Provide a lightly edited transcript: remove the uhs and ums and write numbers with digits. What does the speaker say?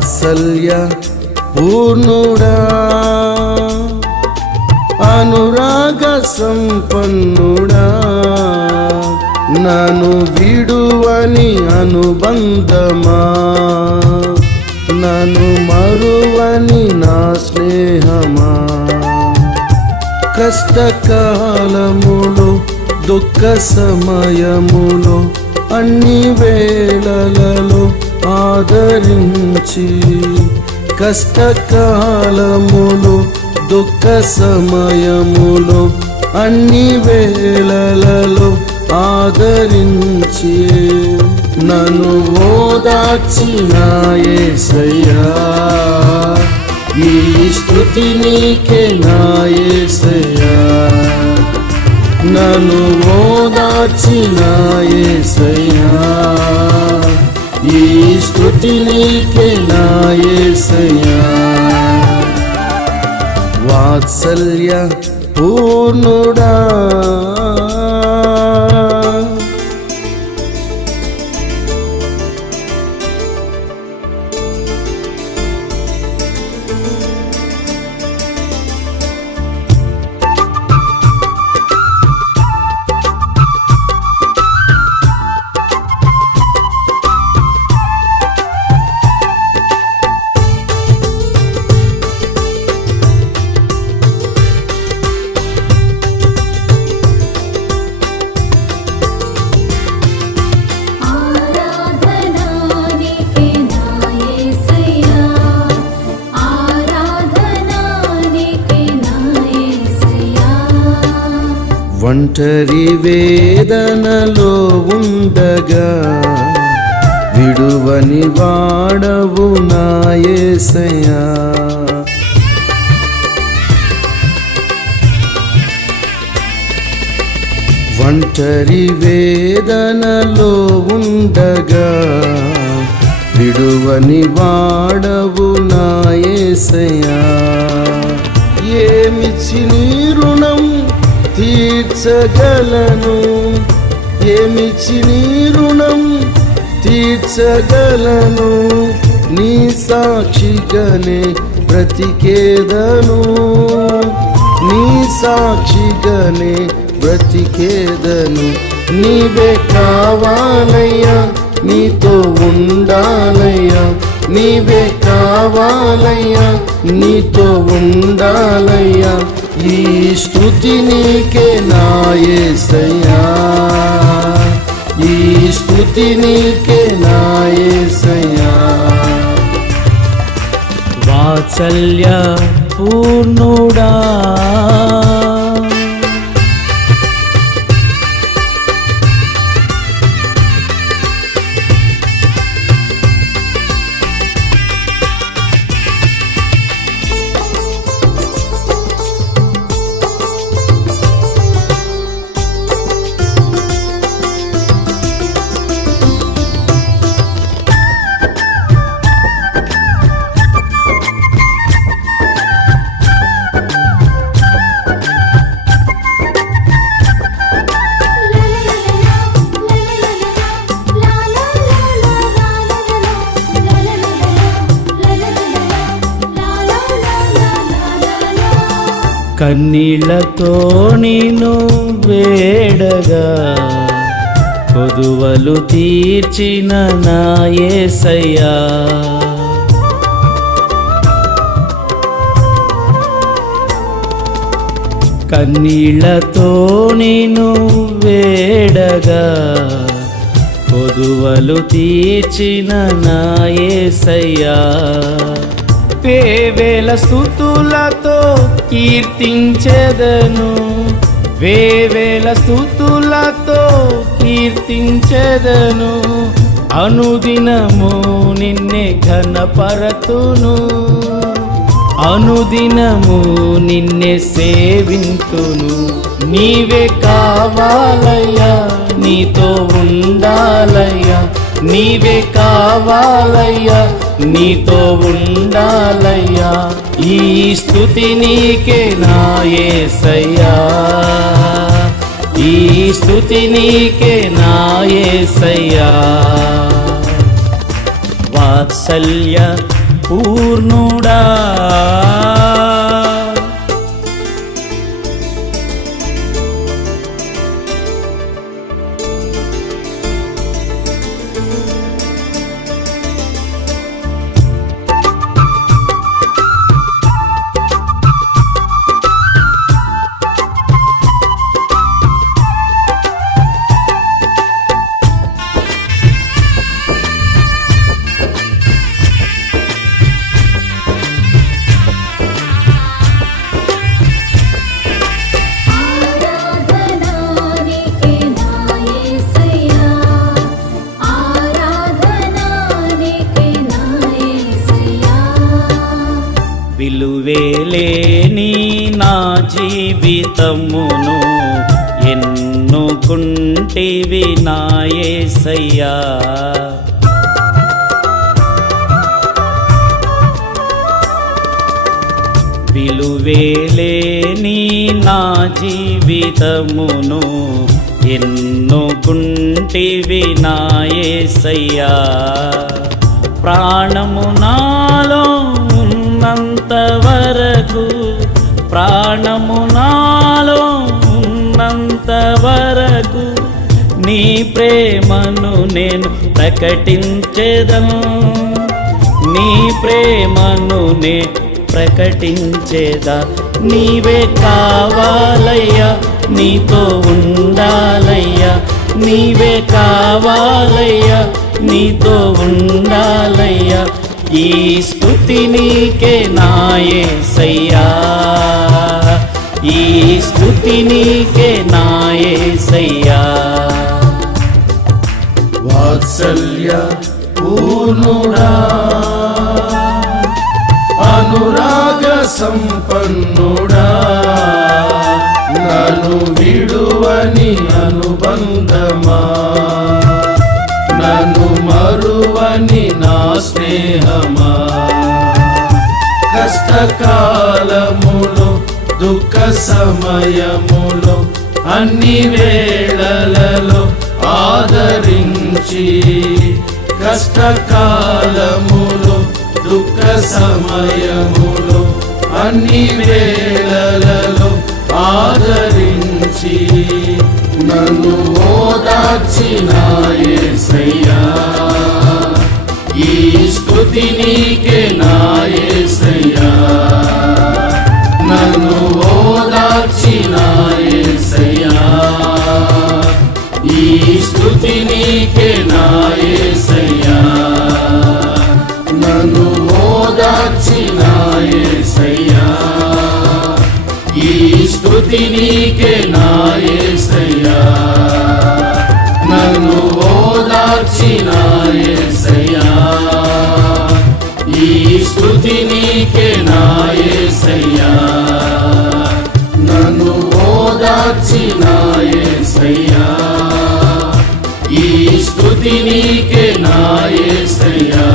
వాత్సల్య పూర్ణుడా అనురాగ సంపన్నుడా నన్ను విడువని అనుబంధమా నన్ను మరువని నా స్నేహమా కష్టకాలములో దుఃఖ సమయములో అన్ని వేళలలో ఆదరించి కష్టకాలములో దుఃఖ సమయములో అన్ని వేళలలో ఆదరించి నన్ను ఓదార్చిన యేసయ్యా ఈ స్తుతి నీకే నా యేసయ్యా నన్ను ఓదార్చిన యేసయ్యా ఈ స్తుతి నీకే నా యేసయ్యా వాత్సల్య పూర్ణుడా ఒంటరి వేదనలో ఉండగా విడువని వాడవు నా యేసయ్యా ఒంటరి వేదనలో ఉండగా విడువని వాడవు నా యేసయ్యా ఏమిచ్చి నీ రుణం తీర్చగలను ఏమిచ్చి నీ రుణం తీర్చగలను నీ సాక్షిగానే బ్రతికేదను నీ సాక్షిగానే బ్రతికేదను నీవే కావాలయ్యా నీతో ఉండాలయ్యా నీవే కావాలయ్యా నీతో ఉండాలయ్యా ఈ స్తుతి నీకే నా యేసయ్యా ఈ స్తుతి నీకే నా యేసయ్యా వాత్సల్య పూర్ణుడా కన్నీళ్లతో నిన్ను వేడగా కొదువలు తీర్చిన నా యేసయ్యా కన్నీళ్లతో నిన్ను వేడగా కొదువలు తీర్చిన నా యేసయ్యా వేవేల స్తుతులతో కీర్తించెదను వేవేల స్తుతులతో కీర్తించెదను అనుదినము నిన్నే ఘనపరతును అనుదినము నిన్నే సేవింతును నీవే కావాలయ్యా నీతో ఉండాలయ్యా నీవే కావాలయ్యా నీతో ఉండాలయ్యా ఈ స్తుతి నీకే నా యేసయ్యా ఈ స్తుతి నీకే నా యేసయ్యా వాత్సల్య పూర్ణుడా. విలువేలేని నా జీవితమును ఎన్నుకుంటివి నా యేసయ్యా. విలువేలేని నా జీవితమును ఎన్నుకుంటివి నా యేసయ్యా. ప్రాణము నాలో ఉన్నంత వరకు, ప్రాణము నాలో ఉన్నంత వరకు నీ ప్రేమను నేను ప్రకటించెదను, నీ ప్రేమను నే ప్రకటించేదా. నీవే కావాలయ్యా, నీతో ఉండాలయ్యా, నీవే కావాలయ్యా, నీతో ఉండాలయ్యా. ఈ స్తుతి నీకే నా యేసయ్యా, ఈ స్తుతి నీకే నా యేసయ్యా. వాత్సల్య పూర్ణుడా, అనురాగ సంపన్నుడా, నన్ను విడువని అనుబంధమా, నన్ను మరువని నా స్నేహమా. కష్టకాలములో దుఃఖ సమయములో అన్ని వేళలలో ఆదరించి, కష్టకాలములో దుఃఖ సమయములో అన్ని వేళలలో ఆదరించి నన్ను ఓదార్చిన యేసయ్యా. ఈ స్తుతి నీకే నా యేసయ్యా, నన్ను ఓదార్చిన యేసయ్యా. ఈ స్తుతి నీకే నా యేసయ్యా, నన్ను ఓదార్చిన యేసయ్యా. ఈ స్తుతి నీకే నా యేసయ్యా, నన్ను ఓదార్చిన యేసయ్యా. ఈ స్తుతి నీకే నా యేసయ్యా, నన్ను ఓదార్చిన యేసయ్యా. ఈ స్తుతి నీకే నా యేసయ్యా.